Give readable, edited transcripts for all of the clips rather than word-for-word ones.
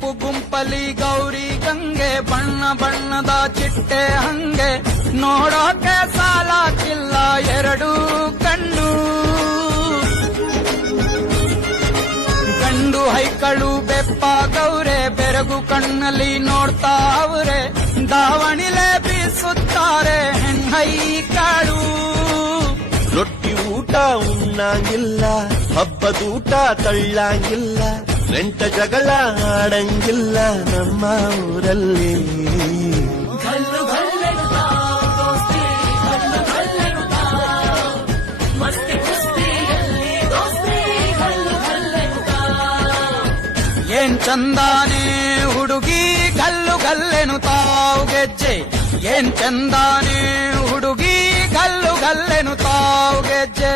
ಗುಂಪು ಗುಂಪಲಿ ಗೌರಿ ಗಂಗೆ ಬಣ್ಣ ಬಣ್ಣದ ಚಿಟ್ಟೆ ಹಂಗೆ ನೋಡೋಕೆ ಸಾಲಾಕಿಲ್ಲ ಎರಡು ಕಣ್ಣು. ಗಂಡು ಹೈಕಳು ಬೆಪ್ಪಾಗವ್ರೆ ಬೆರಗು ಕಣ್ಣಲ್ಲಿ ನೋಡ್ತಾ ಅವ್ರೆ ದಾವಣಿಲೆ ಬೀಸುತ್ತಾರೆ ಹೆಣ್ಣೈಕಾಳು. ರೊಟ್ಟಿ ಊಟ ಉಣ್ಣಂಗಿಲ್ಲ, ಹಬ್ಬದೂಟ ತಳ್ಳಂಗಿಲ್ಲ, ನೆಂಟ ಜಗಳ ಆಡಂಗಿಲ್ಲ ನಮ್ಮ ಊರಲ್ಲಿ. ಏನ್ ಚಂದಾನೆ ಹುಡುಗಿ ಗಲ್ಲು ಗಲ್ಲೆನು ತಾವು ಗೆಜ್ಜೆ, ಏನ್ ಚಂದಾನೆ ಹುಡುಗಿ ಗಲ್ಲು ಗಲ್ಲೆನು ತಾವು ಗೆಜ್ಜೆ.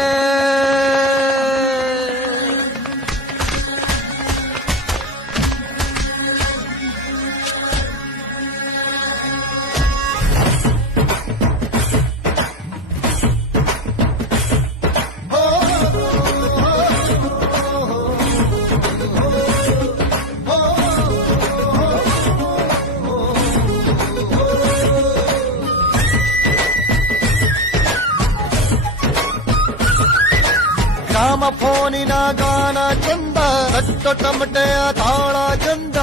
ಗ್ರಾಮ ಫೋನಿನ ಗಾನ ಚಂದ, ಕಟ್ಟೊ ಟಮಟೆಯ ತಾಳ ಚಂದ,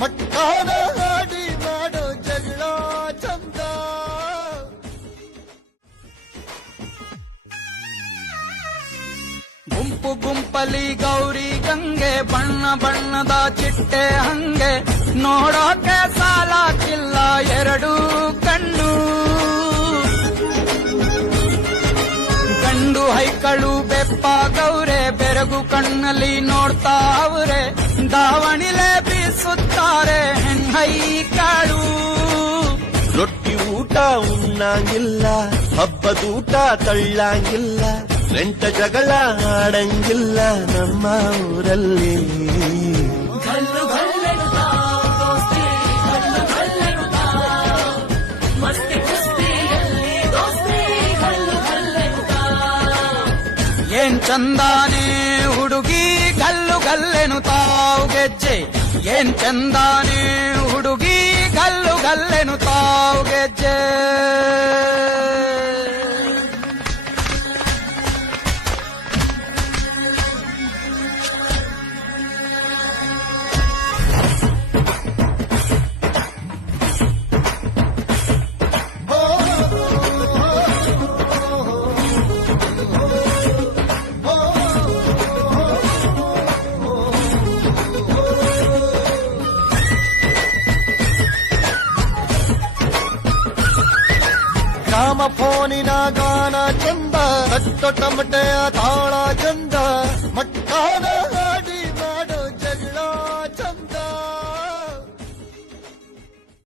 ಮಟ್ಟಾನ ಹಾಡಿ ಮಾಡೋ ಜಗಳ ಚಂದ. ಗುಂಪು ಗುಂಪಲಿ ಗೌರಿ ಗಂಗೆ ಬಣ್ಣ ಬಣ್ಣದ ಚಿಟ್ಟೆ ಹಂಗೆ ನೋಡೋಕೆ ಸಾಲಾಕಿಲ್ಲ ಎರಡು ಕಣ್ಣು. ಗಂಡು ಹೈಕಳು ಬೆಪ್ಪಾಗವ್ರೆ ಬೆರಗು ಕಣ್ಣಲ್ಲಿ ನೋಡ್ತಾ ಅವ್ರೆ ದಾವಣಿಲೆ ಬೀಸುತ್ತಾರೆ ಹೆಣ್ಣೈಕಾಳು. ರೊಟ್ಟಿ ಊಟ ಉಣ್ಣಂಗಿಲ್ಲ, ಹಬ್ಬದೂಟ ತಳ್ಳಂಗಿಲ್ಲ, ನೆಂಟ ಜಗಳ ಆಡಂಗಿಲ್ಲ ನಮ್ಮ ಊರಲ್ಲಿ. ಏನ್ ಚಂದಾನೆ ಹುಡುಗಿ ಗಲ್ಲು ಗಲ್ಲೆನು ತಾವು ಗೆಜ್ಜೆ, ಏನ್ ಚಂದಾನೆ ಹುಡುಗಿ ಗಲ್ಲು ಗಲ್ಲೆನು ತಾವು ಗೆಜ್ಜೆ. ಗ್ರಾಮ ಫೋನಿನ ಗಾನ ಚಂದ, ಕಟ್ಟೊ ಟಮಟೆಯ ತಾಳ ಚಂದ, ಮಟ್ಟಾನ